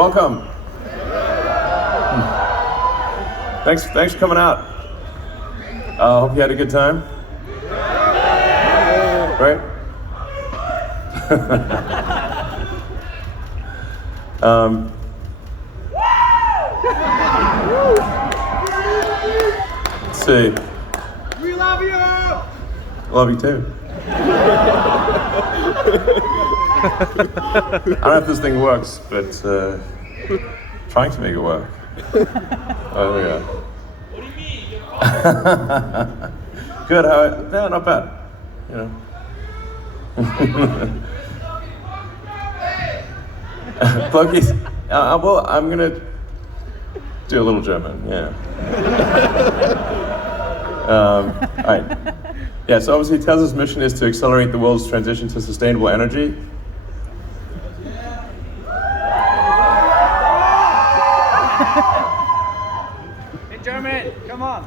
welcome. Thanks for coming out. Hope you had a good time. Right? Let's see. We love you! Love you too. I don't know if this thing works, but trying to make it work. Oh yeah. What do you mean? Good. No, not bad. You know. Buggies. Well, I'm gonna do a little German. Yeah. All right. Yeah. So obviously, Tesla's mission is to accelerate the world's transition to sustainable energy. In German, come on.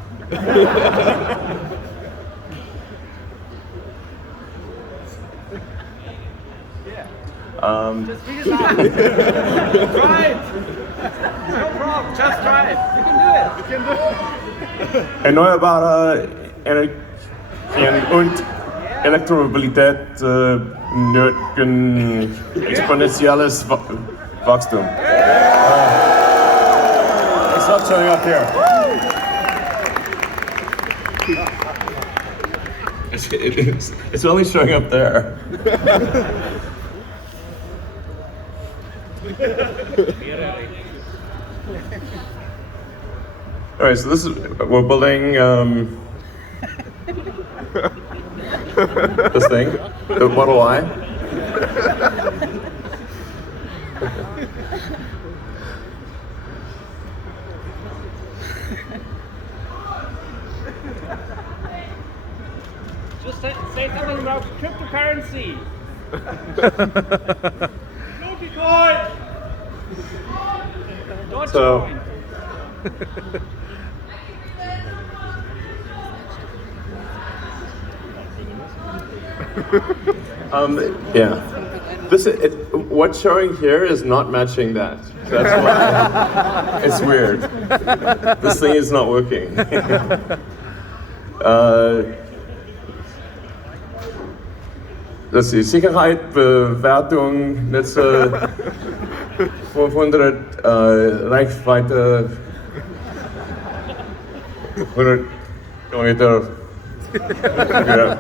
Yeah. Just figure it out. Try it. No problem. Just try it. You can do it. You can do it. Erneuerbare Energien und Elektromobilität nötigen exponentielles Wachstum. It's not showing up here. It's only showing up there. All right, so we're building this thing, the Model Y. Just say something about cryptocurrency. Dogecoin. Dogecoin. Yeah. What's showing here is not matching that. That's why it's weird. This thing is not working. Let's see. Sicherheit, Bewertung, Netze, 500, Reichweite, 100 Kilometer. Yeah.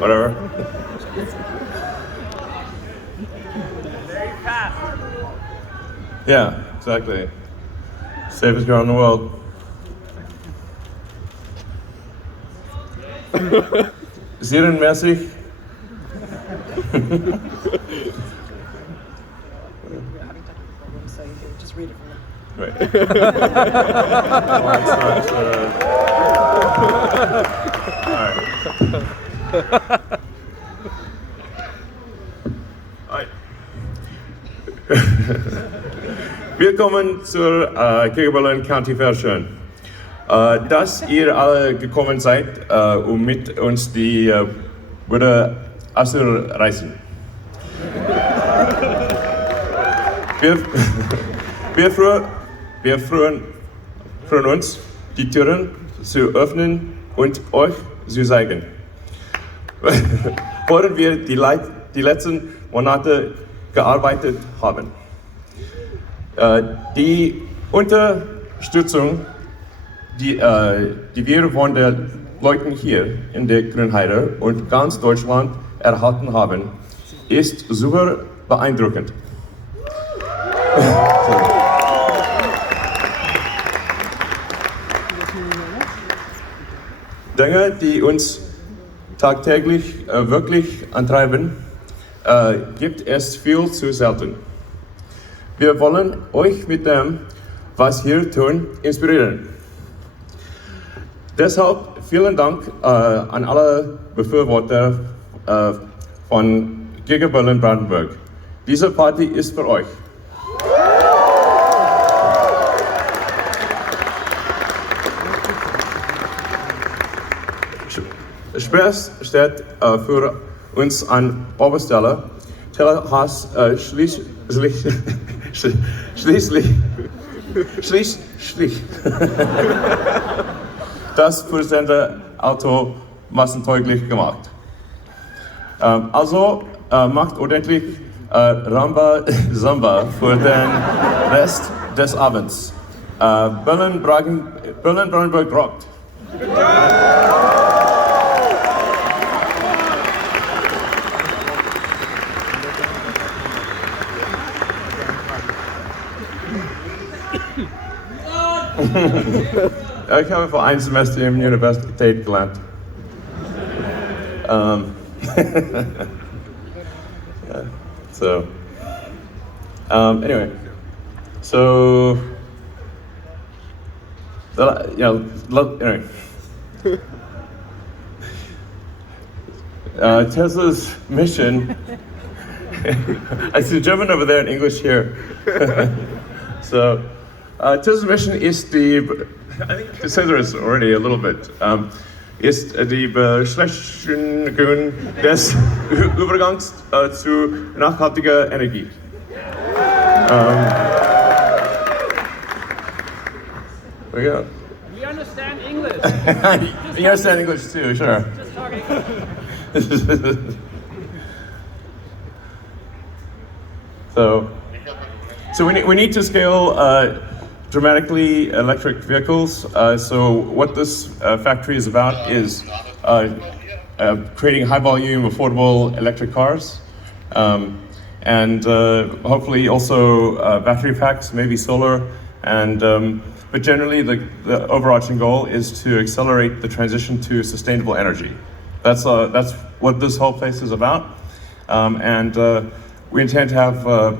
Whatever. Very fast. Yeah, exactly. Safest car in the world. Serienmäßig. Just read it from there. Right. Well, it's not, all right. Willkommen zur Gigafactory County Fair schön. Dass ihr alle gekommen seid, um mit uns die Würde abzureißen. Wir freuen uns, die Türen zu öffnen und euch zu zeigen, woran wir die letzten Monate gearbeitet haben. Die Unterstützung, die wir von den Leuten hier in der Grünheide und ganz Deutschland erhalten haben, ist super beeindruckend. Dinge, die uns tagtäglich wirklich antreiben, gibt es viel zu selten. Wir wollen euch mit dem, was wir tun, inspirieren. Deshalb vielen Dank an alle Befürworter von Gigafactory Brandenburg. Diese Party ist für euch. Spaß steht für uns an oberster Stelle. Teller schließlich das Versender-Auto massentauglich gemacht. Also macht ordentlich Ramba Samba für den Rest des Abends. Berlin-Brandenburg rockt. Ich habe vor einem Semester in der Universität gelernt. Yeah. So, anyway, so, anyway. Tesla's mission, I see German over there and English here. So, Tesla's mission is I think to say there is already a little bit, ist die Beschleunigung des Übergangs zu nachhaltiger Energie. There you go. We understand English. You understand English too, sure. Just talking. So we need to scale dramatically electric vehicles. So what this factory is about is creating high volume, affordable electric cars, and hopefully also battery packs, maybe solar, and but generally the overarching goal is to accelerate the transition to sustainable energy. That's what this whole place is about, and we intend to have a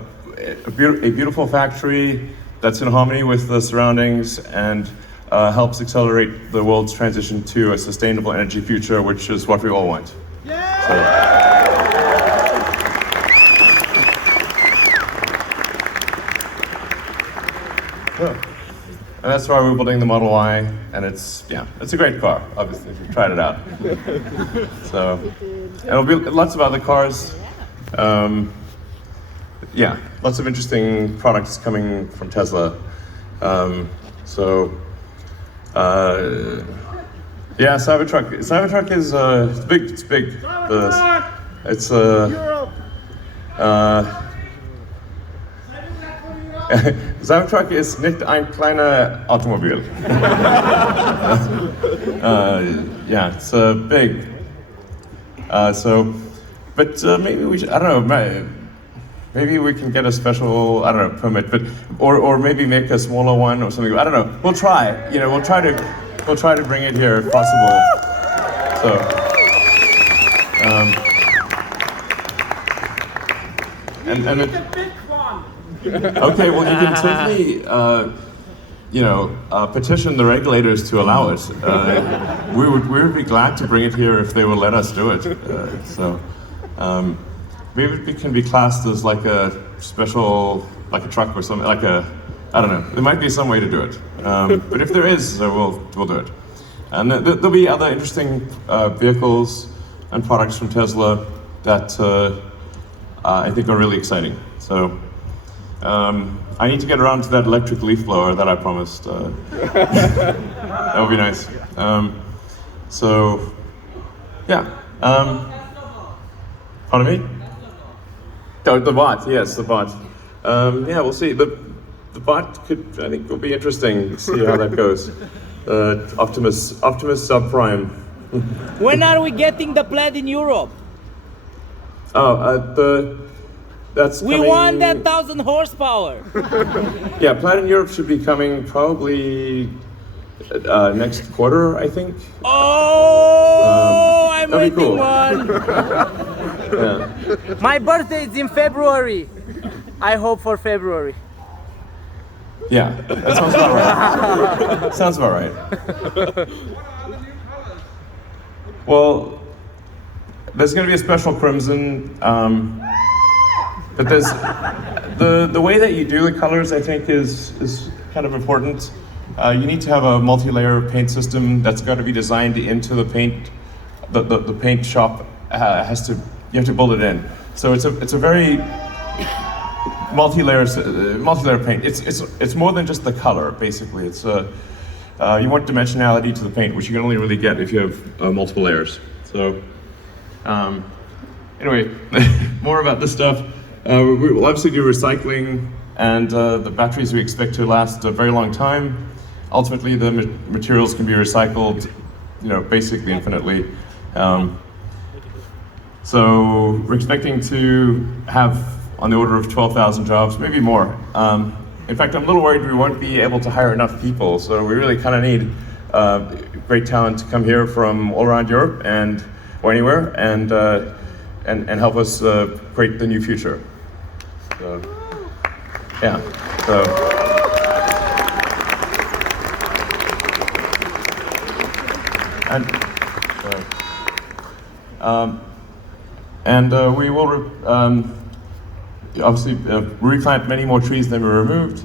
beautiful factory that's in harmony with the surroundings and helps accelerate the world's transition to a sustainable energy future, which is what we all want. And that's why we're building the Model Y, and it's a great car, obviously, if you've tried it out. So, and there'll be lots of other cars. Lots of interesting products coming from Tesla. Cybertruck. Cybertruck is it's big. It's big. It's Cybertruck ist nicht ein kleiner Automobil. It's big. But maybe we should, I don't know, maybe we can get a special, permit, but or maybe make a smaller one or something. I don't know. We'll try. We'll try to bring it here if possible. So. And it, okay, well, you can certainly, petition the regulators to allow it. We would be glad to bring it here if they will let us do it. Maybe it can be classed as like a special, like a truck or something, I don't know. There might be some way to do it. But if there is, we'll do it. And there'll be other interesting vehicles and products from Tesla that I think are really exciting. So. I need to get around to that electric leaf blower that I promised. That would be nice. Pardon me? Oh, the bot, yes, the bot. We'll see. The bot I think will be interesting to see how that goes. Optimus subprime. When are we getting the Plaid in Europe? That's we coming... want that 1,000 horsepower. Yeah, Plaid in Europe should be coming probably next quarter, I think. Oh, I'm waiting cool. one. Yeah. My birthday is in February. I hope for February. Yeah, that sounds about right. Sounds about right. Well, there's going to be a special crimson. But there's the way that you do the colors, I think, is kind of important. You need to have a multi-layer paint system that's got to be designed into the paint. The paint shop you have to build it in. So it's a very multi-layer paint. It's more than just the color. Basically, it's you want dimensionality to the paint, which you can only really get if you have multiple layers. So, anyway, more about this stuff. We will obviously do recycling, and the batteries we expect to last a very long time. Ultimately, the materials can be recycled, basically infinitely. So we're expecting to have on the order of 12,000 jobs, maybe more. In fact, I'm a little worried we won't be able to hire enough people, so we really kind of need great talent to come here from all around Europe or anywhere, and help us create the new future. So, yeah. We will obviously replant many more trees than we removed.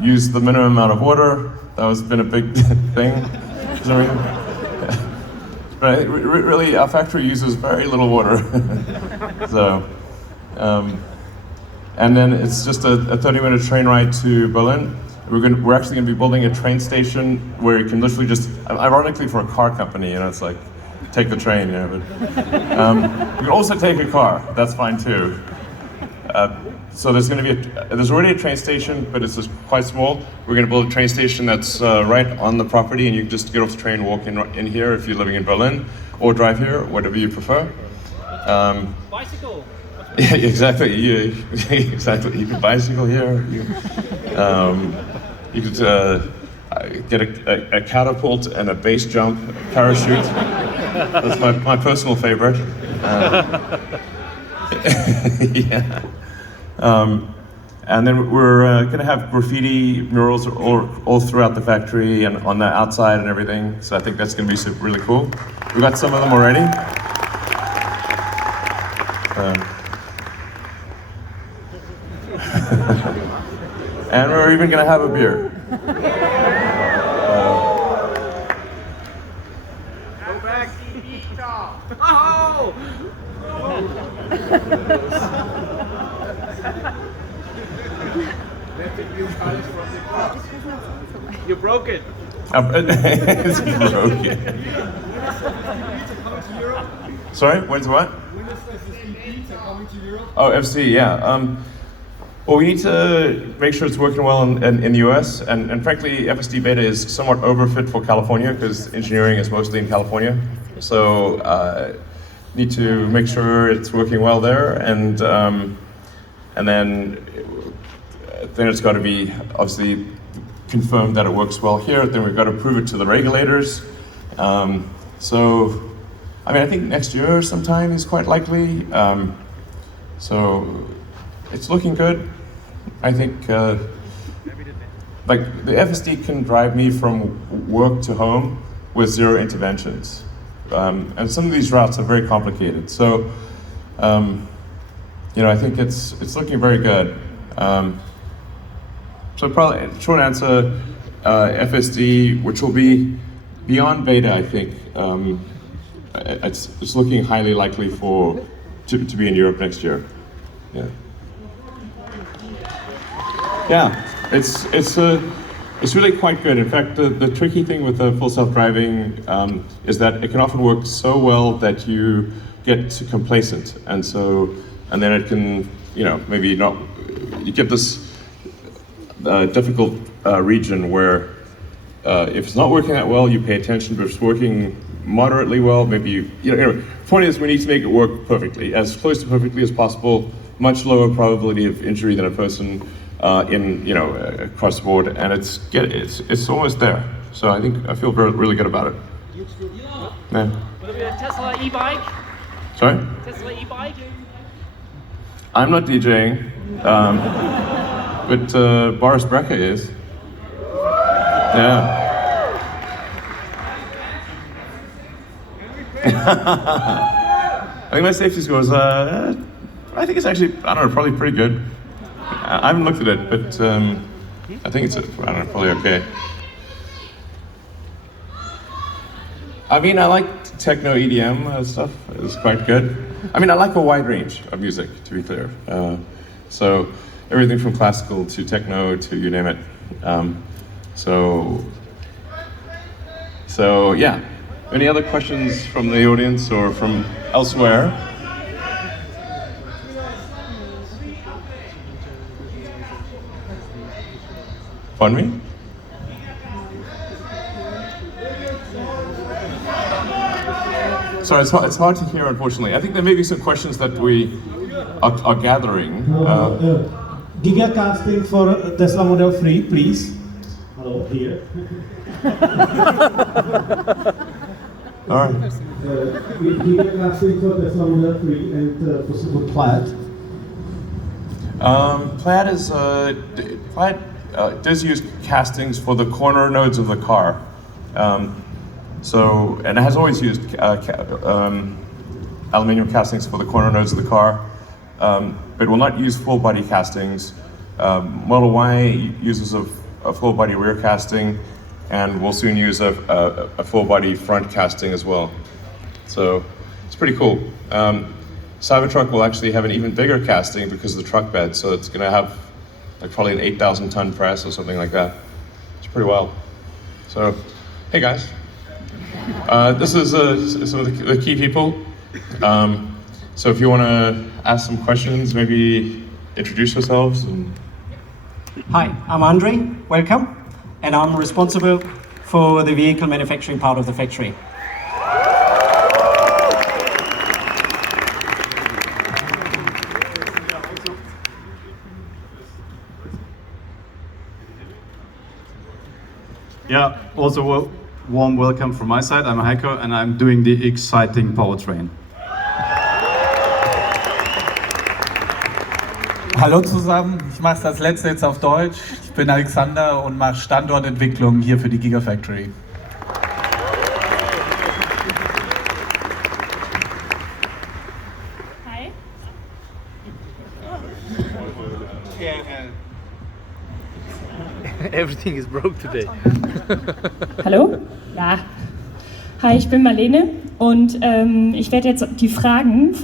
Use the minimum amount of water. That has been a big thing. But really, our factory uses very little water. So, and then it's just a 30-minute train ride to Berlin. We're actually going to be building a train station where you can literally just, ironically for a car company, it's like, take the train, but you can also take a car. That's fine too. So there's going to be there's already a train station, but it's just quite small. We're going to build a train station that's right on the property, and you can just get off the train, walk in here if you're living in Berlin, or drive here, whatever you prefer. Bicycle. Yeah, exactly. Exactly. You can bicycle here. You could get a catapult and a base jump parachute. That's my personal favorite. Yeah. And then we're going to have graffiti murals all throughout the factory and on the outside and everything. So I think that's going to be really cool. We've got some of them already. And we're even going to have a beer. Go back. Oh! You broke it. It's broken. Sorry, when's what? When is FSD pizza coming to Europe? Oh, FC, yeah. Well, we need to make sure it's working well in the US, and frankly, FSD Beta is somewhat overfit for California because engineering is mostly in California. So, need to make sure it's working well there, and then it's got to be obviously confirmed that it works well here. Then we've got to prove it to the regulators. So, I think next year sometime is quite likely. So, it's looking good. I think, like the FSD can drive me from work to home with 0 interventions. And some of these routes are very complicated. So, I think it's looking very good. So probably, short answer, FSD, which will be beyond beta, I think. It's looking highly likely to be in Europe next year. Yeah. Yeah, it's really quite good. In fact, the tricky thing with the full self-driving is that it can often work so well that you get complacent, and then it can, maybe not. You get this difficult region where if it's not working that well, you pay attention, but if it's working moderately well, maybe anyway. Point is, we need to make it work perfectly, as close to perfectly as possible. Much lower probability of injury than a person across the board, and it's almost there. So I feel really good about it. Yeah. Will it be a Tesla e-bike? Sorry? Tesla e-bike? I'm not DJing, but Boris Brecker is. Yeah. I think my safety score is, I think it's actually, probably pretty good. I haven't looked at it, but I think it's, probably okay. I like techno EDM stuff. It's quite good. I like a wide range of music, to be clear. So, everything from classical to techno to you name it. So yeah. Any other questions from the audience or from elsewhere? Pardon me? Sorry, it's hard to hear, unfortunately. I think there may be some questions that we are gathering. Gigacasting for Tesla Model 3, please. Hello, here. All right. Gigacasting for Tesla Model 3 and possible Plaid. Plaid does use castings for the corner nodes of the car. And it has always used aluminum castings for the corner nodes of the car, but will not use full body castings. Model Y uses a full body rear casting, and will soon use a full body front casting as well. So it's pretty cool. Cybertruck will actually have an even bigger casting because of the truck bed, so it's going to have like probably an 8,000 ton press or something like that. It's pretty wild. So, hey guys. This is some of the key people. So if you want to ask some questions, maybe introduce yourselves. Hi, I'm Andre, welcome. And I'm responsible for the vehicle manufacturing part of the factory. Yeah, also warm welcome from my side. I'm Heiko and I'm doing the exciting powertrain. Hallo zusammen, ich mache das letzte jetzt auf Deutsch. Ich bin Alexander und mache Standortentwicklung hier für die Gigafactory. Hi. Everything is broke today. Hallo? Ja. Hi, ich bin Marlene und ich werde jetzt die Fragen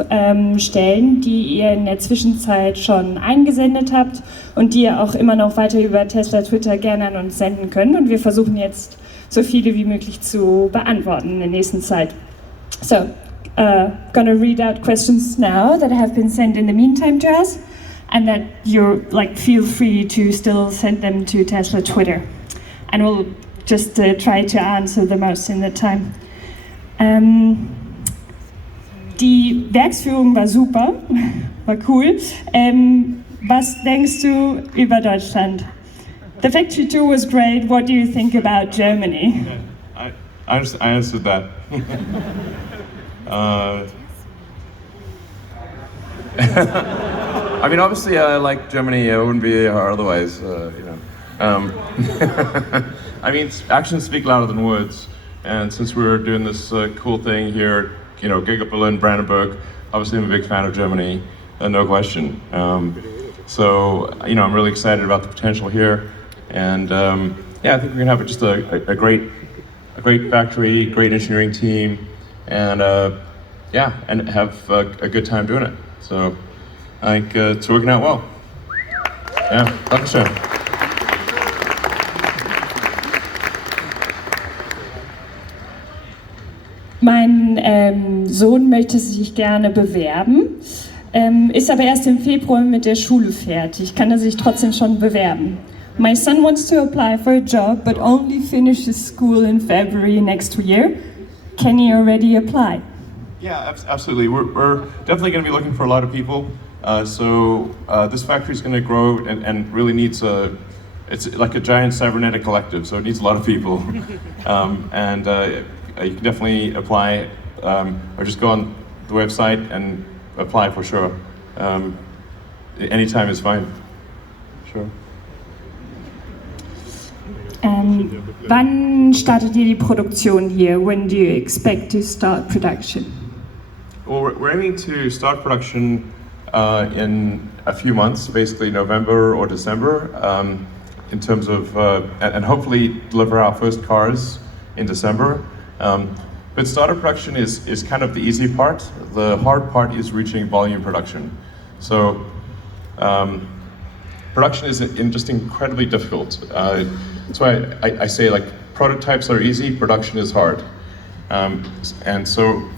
stellen, die ihr in der Zwischenzeit schon eingesendet habt und die ihr auch immer noch weiter über Tesla Twitter gerne an uns senden könnt. Und wir versuchen jetzt so viele wie möglich zu beantworten in der nächsten Zeit. So, gonna read out questions now that have been sent in the meantime to us, and that you're feel free to still send them to Tesla Twitter, and we'll just try to answer the most in the time. Die Werksführung war super, war cool. Was denkst du über Deutschland? The factory tour was great. What do you think about Germany? I answered that. I mean, obviously, I like Germany. It wouldn't be here otherwise, I mean, actions speak louder than words. And since we're doing this cool thing here, Giga Berlin, Brandenburg, obviously I'm a big fan of Germany, no question. So, I'm really excited about the potential here. And I think we're gonna have just a great factory, great engineering team, and and have a good time doing it. So I think it's working out well. Yeah, dankeschön. Mein Sohn möchte sich gerne bewerben, ist aber erst im Februar mit der Schule fertig, kann er sich trotzdem schon bewerben. My son wants to apply for a job, but only finishes school in February next year. Can he already apply? Yeah, absolutely. We're definitely going to be looking for a lot of people. So this factory is going to grow and really needs it's like a giant cybernetic collective, so it needs a lot of people. You can definitely apply, or just go on the website and apply for sure. Anytime is fine. Sure. Wann startet ihr die Produktion hier? When do you expect to start production? Well, we're aiming to start production in a few months, basically November or December, in terms of, and hopefully deliver our first cars in December. But starter production is kind of the easy part. The hard part is reaching volume production. So production is just incredibly difficult. That's why I say like prototypes are easy, production is hard. And so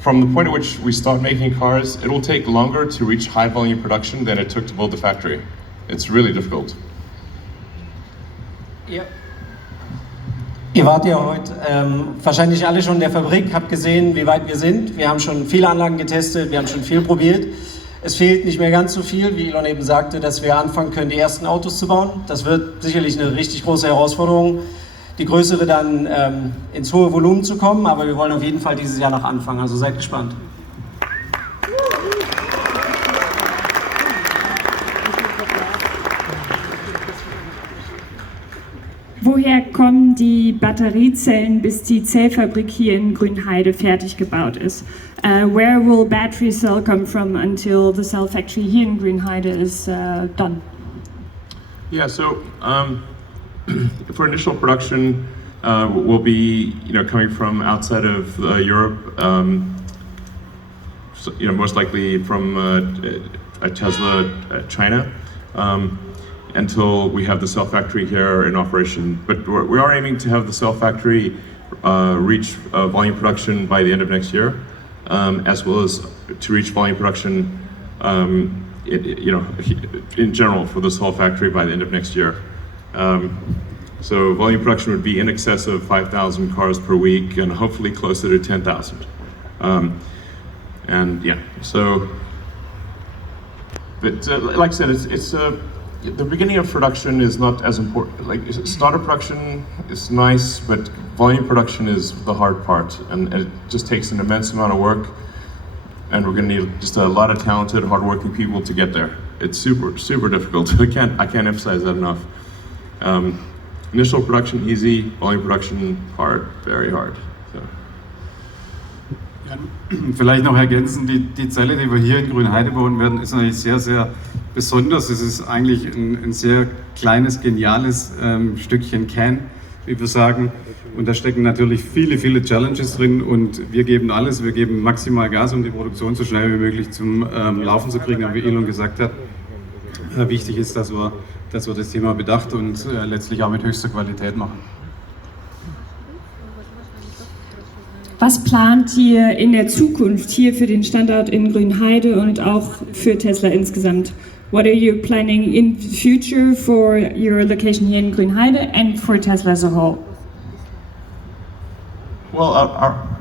from the point at which we start making cars, it will take longer to reach high volume production than it took to build the factory. It's really difficult. Ihr wart ja heute wahrscheinlich alle schon in der Fabrik, habt gesehen, wie weit wir sind. Wir haben schon viele Anlagen getestet, wir haben schon viel probiert. Es fehlt nicht mehr ganz so viel, wie Elon eben sagte, dass wir anfangen können, die ersten Autos zu bauen. Das wird sicherlich eine richtig große Herausforderung, die größere dann ins hohe Volumen zu kommen, aber wir wollen auf jeden Fall dieses Jahr noch anfangen, also seid gespannt. Woher kommen die Batteriezellen, bis die Zellfabrik hier in Grünheide fertig gebaut ist? Where will battery cell come from until the cell factory here in Grünheide is done? Yeah, so for initial production, we'll be coming from outside of Europe, so, most likely from Tesla, China. Until we have the cell factory here in operation. But we are aiming to have the cell factory reach volume production by the end of next year, as well as to reach volume production, in general for this whole factory by the end of next year. So volume production would be in excess of 5,000 cars per week, and hopefully closer to 10,000. And yeah, so. But like I said, it's the beginning of production is not as important. Like startup production is nice, but volume production is the hard part, and it just takes an immense amount of work. And we're going to need just a lot of talented, hardworking people to get there. It's super, super difficult. I can't emphasize that enough. Initial production easy, volume production hard, very hard. So. Vielleicht noch ergänzen, die Zelle, die wir hier in Grünheide bauen werden, ist natürlich sehr, sehr besonders. Es ist eigentlich ein sehr kleines, geniales Stückchen Can, wie wir sagen. Und da stecken natürlich viele, viele Challenges drin und wir geben alles, wir geben maximal Gas, um die Produktion so schnell wie möglich zum Laufen zu kriegen. Aber wie Elon gesagt hat, wichtig ist, dass wir das Thema bedacht und letztlich auch mit höchster Qualität machen. Was plant ihr in der Zukunft hier für den Standort in Grünheide und auch für Tesla insgesamt? What are you planning in the future for your location here in Grünheide and for Tesla as a whole? Well,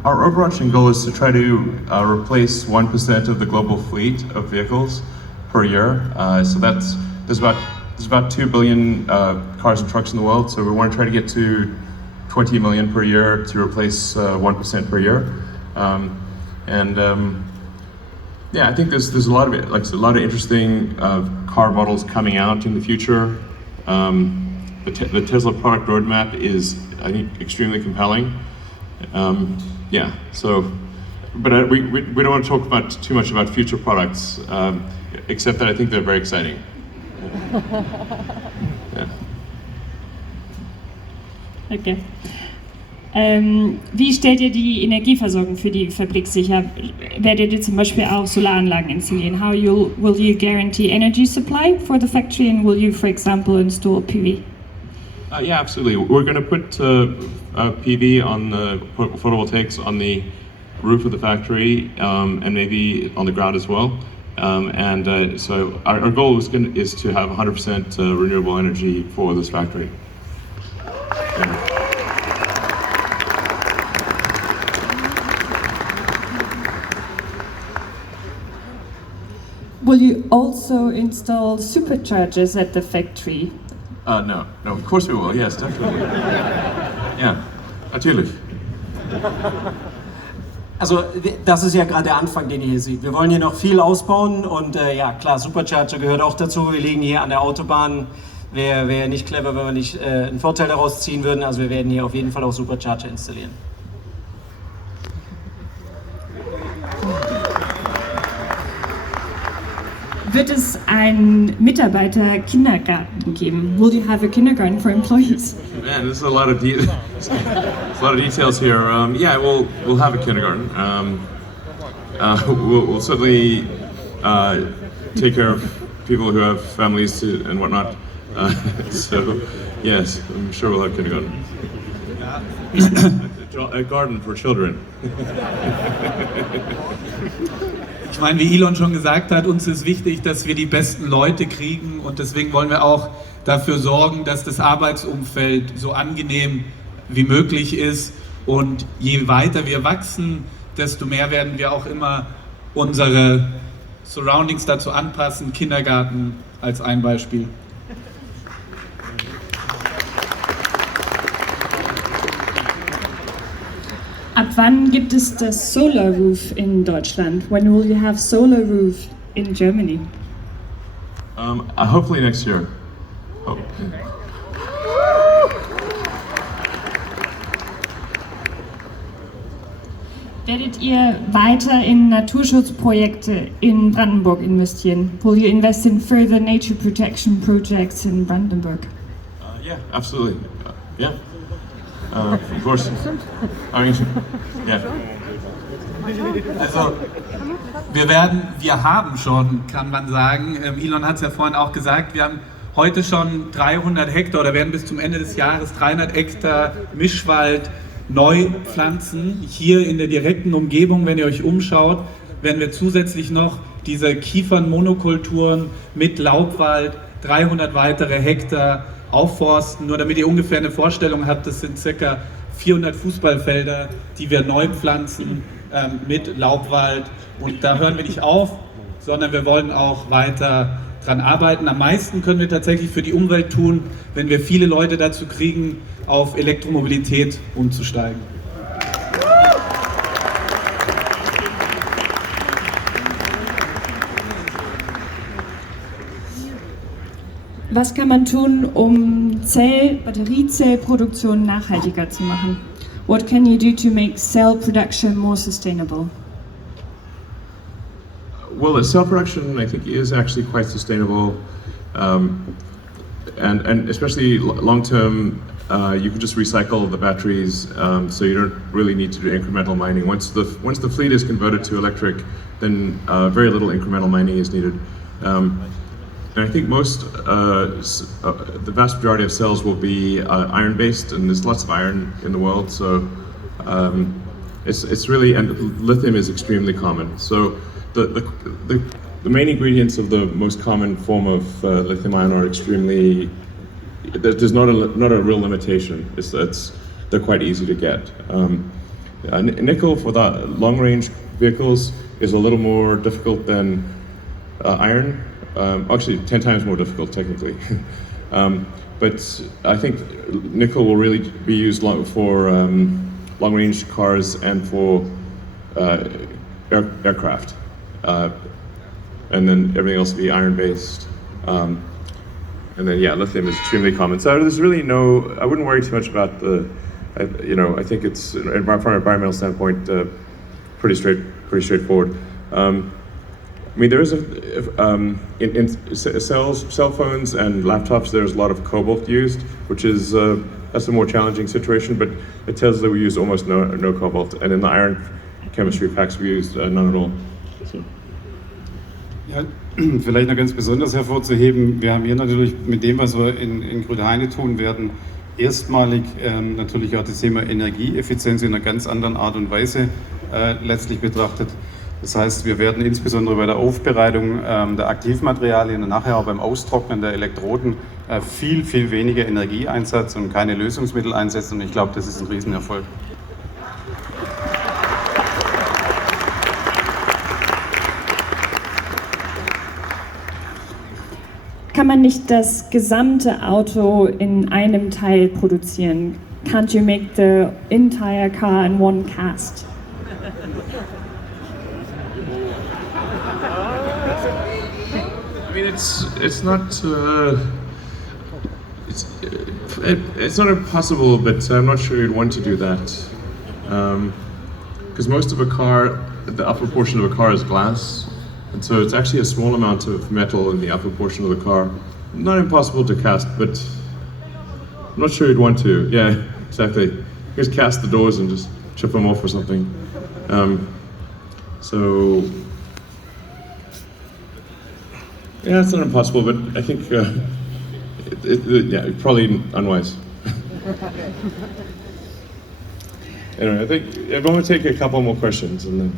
our overarching goal is to try to replace 1% of the global fleet of vehicles per year. So there's about 2 billion cars and trucks in the world. So we want to try to get to 20 million per year to replace 1% per year, yeah, I think there's a lot of it, like a lot of interesting car models coming out in the future. The Tesla product roadmap is, I think, extremely compelling. Yeah, so, but we don't want to talk too much about future products, except that I think they're very exciting. Yeah. Okay. Wie stellt ihr die Energieversorgung für die Fabrik sicher? Werdet ihr zum Beispiel auch Solaranlagen installieren? How will you guarantee energy supply for the factory, and will you, for example, install PV? Yeah, absolutely. We're going to put PV on the photovoltaics on the roof of the factory, and maybe on the ground as well. So our goal is to have 100% renewable energy for this factory. Yeah. Will you also install superchargers at the factory? No, of course we will. Yes, definitely. Yeah, natürlich. Also das ist ja gerade der Anfang, den ihr hier seht. Wir wollen hier noch viel ausbauen und ja klar, Supercharger gehört auch dazu. Wir liegen hier an der Autobahn. Wäre nicht clever, wenn wir nicht einen Vorteil daraus ziehen würden. Also wir werden hier auf jeden Fall auch Supercharger installieren. Wird es einen Mitarbeiter-Kindergarten geben? Will you have a kindergarten for employees? Man, there's a lot of details here. Yeah, we'll have a kindergarten. We'll certainly take care of people who have families and whatnot. So, yes, I'm sure we'll have kindergarten. A garden for children. Ich meine, wie Elon schon gesagt hat, uns ist wichtig, dass wir die besten Leute kriegen und deswegen wollen wir auch dafür sorgen, dass das Arbeitsumfeld so angenehm wie möglich ist und je weiter wir wachsen, desto mehr werden wir auch immer unsere Surroundings dazu anpassen. Kindergarten als ein Beispiel. Ab wann gibt es das Solar Roof in Deutschland? When will you have Solar Roof in Germany? Hopefully next year. Hope. Werdet ihr weiter in Naturschutzprojekte in Brandenburg investieren? Will you invest in further nature protection projects in Brandenburg? Yeah, absolutely. Yeah. Of course. I mean, yeah. Also wir haben schon, kann man sagen, Elon hat es ja vorhin auch gesagt, wir haben heute schon 300 Hektar oder werden bis zum Ende des Jahres 300 Hektar Mischwald neu pflanzen. Hier in der direkten Umgebung, wenn ihr euch umschaut, werden wir zusätzlich noch diese Kiefernmonokulturen mit Laubwald, 300 weitere Hektar aufforsten. Nur damit ihr ungefähr eine Vorstellung habt, das sind ca. 400 Fußballfelder, die wir neu pflanzen mit Laubwald. Und da hören wir nicht auf, sondern wir wollen auch weiter dran arbeiten. Am meisten können wir tatsächlich für die Umwelt tun, wenn wir viele Leute dazu kriegen, auf Elektromobilität umzusteigen. Was kann man tun, um Batteriezellproduktion nachhaltiger zu machen? What can you do to make cell production more sustainable? Well, the cell production, I think, is actually quite sustainable, and especially long term, you can just recycle the batteries, so you don't really need to do incremental mining. Once the fleet is converted to electric, then very little incremental mining is needed. And I think the vast majority of cells will be iron-based, and there's lots of iron in the world, so it's really, and lithium is extremely common. So the main ingredients of the most common form of lithium ion are extremely, there's not a real limitation. They're quite easy to get. Nickel for the long-range vehicles is a little more difficult than iron. Actually 10 times more difficult technically. But I think nickel will really be used for long-range cars and for aircraft. And then everything else will be iron-based. And then yeah, lithium is extremely common. So there's really I wouldn't worry too much about I think it's, from an environmental standpoint, pretty straightforward. I mean, there is in cell phones and laptops, there's a lot of cobalt used, which is that's a more challenging situation. But at Tesla, we use almost no cobalt, and in the iron chemistry packs, we use none at all. So. Ja, vielleicht noch ganz besonders hervorzuheben, wir haben hier natürlich mit dem, was wir in Grünheide tun werden, erstmalig natürlich auch das Thema Energieeffizienz in einer ganz anderen Art und Weise letztlich betrachtet. Das heißt, wir werden insbesondere bei der Aufbereitung der Aktivmaterialien und nachher auch beim Austrocknen der Elektroden viel weniger Energieeinsatz und keine Lösungsmittel einsetzen. Und ich glaube, das ist ein Riesenerfolg. Kann man nicht das gesamte Auto in einem Teil produzieren? Can't you make the entire car in one cast? I mean, it's not impossible, but I'm not sure you'd want to do that, because most of a car, the upper portion of a car is glass, and so it's actually a small amount of metal in the upper portion of the car. Not impossible to cast, but I'm not sure you'd want to. Yeah, exactly. Just cast the doors and just chip them off or something. Yeah, it's not impossible, but I think yeah, probably unwise. Anyway, I think I'm going to take a couple more questions and then.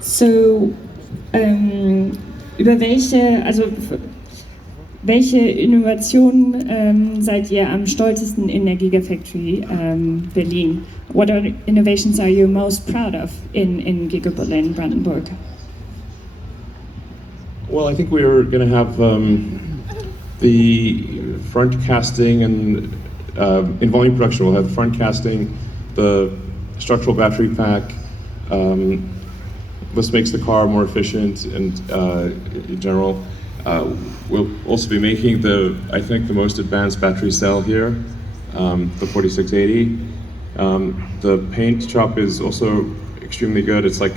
So, über welche Innovationen seid ihr am stolzesten in der Gigafactory Berlin? What innovations are you most proud of in Giga Berlin Brandenburg? Well, I think we're going to have the front casting and in volume production we'll have front casting, the structural battery pack. This makes the car more efficient and in general. We'll also be making I think the most advanced battery cell here, the 4680. The paint shop is also extremely good. It's like,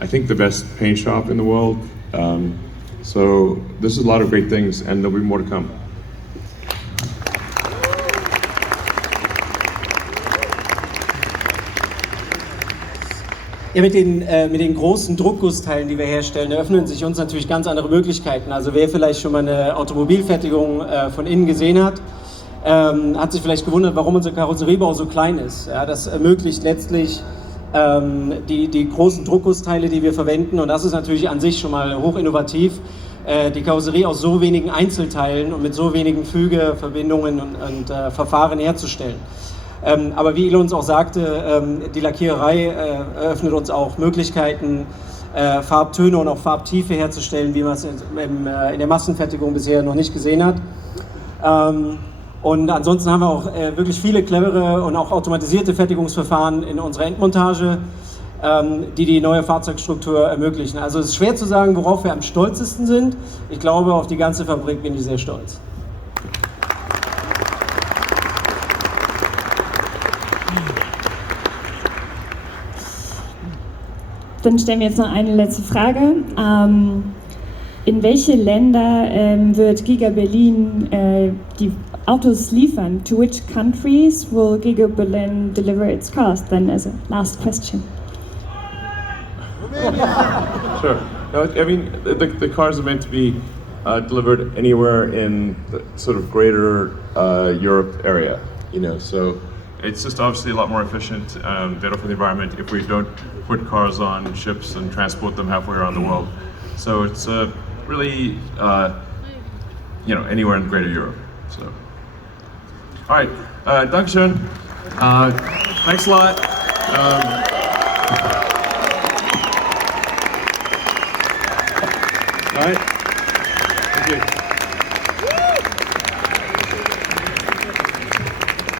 I think the best paint shop in the world. So this is a lot of great things and there'll be more to come. Ja, mit den großen Druckgussteilen, die wir herstellen, eröffnen sich uns natürlich ganz andere Möglichkeiten. Also wer vielleicht schon mal eine Automobilfertigung von innen gesehen hat, hat sich vielleicht gewundert, warum unser Karosseriebau so klein ist. Ja, das ermöglicht letztlich die großen Druckgussteile, die wir verwenden, und das ist natürlich an sich schon mal hoch innovativ, die Karosserie aus so wenigen Einzelteilen und mit so wenigen Fügeverbindungen und Verfahren herzustellen. Aber wie Elon uns auch sagte, die Lackiererei eröffnet uns auch Möglichkeiten, Farbtöne und auch Farbtiefe herzustellen, wie man es in der Massenfertigung bisher noch nicht gesehen hat. Und ansonsten haben wir auch wirklich viele clevere und auch automatisierte Fertigungsverfahren in unserer Endmontage, die neue Fahrzeugstruktur ermöglichen. Also es ist schwer zu sagen, worauf wir am stolzesten sind. Ich glaube, auf die ganze Fabrik bin ich sehr stolz. Dann stellen wir jetzt noch eine letzte Frage. In welche Länder wird Giga Berlin die Autos liefern? To which countries will Giga Berlin deliver its cars? Then as a last question. Sure. No, I mean, the cars are meant to be delivered anywhere in the sort of greater Europe area, you know, so it's just obviously a lot more efficient, better for the environment if we don't put cars on ships and transport them halfway around the world. So it's really, you know, anywhere in greater Europe. So, all right, Dankeschön. Thanks a lot. All right. Thank you.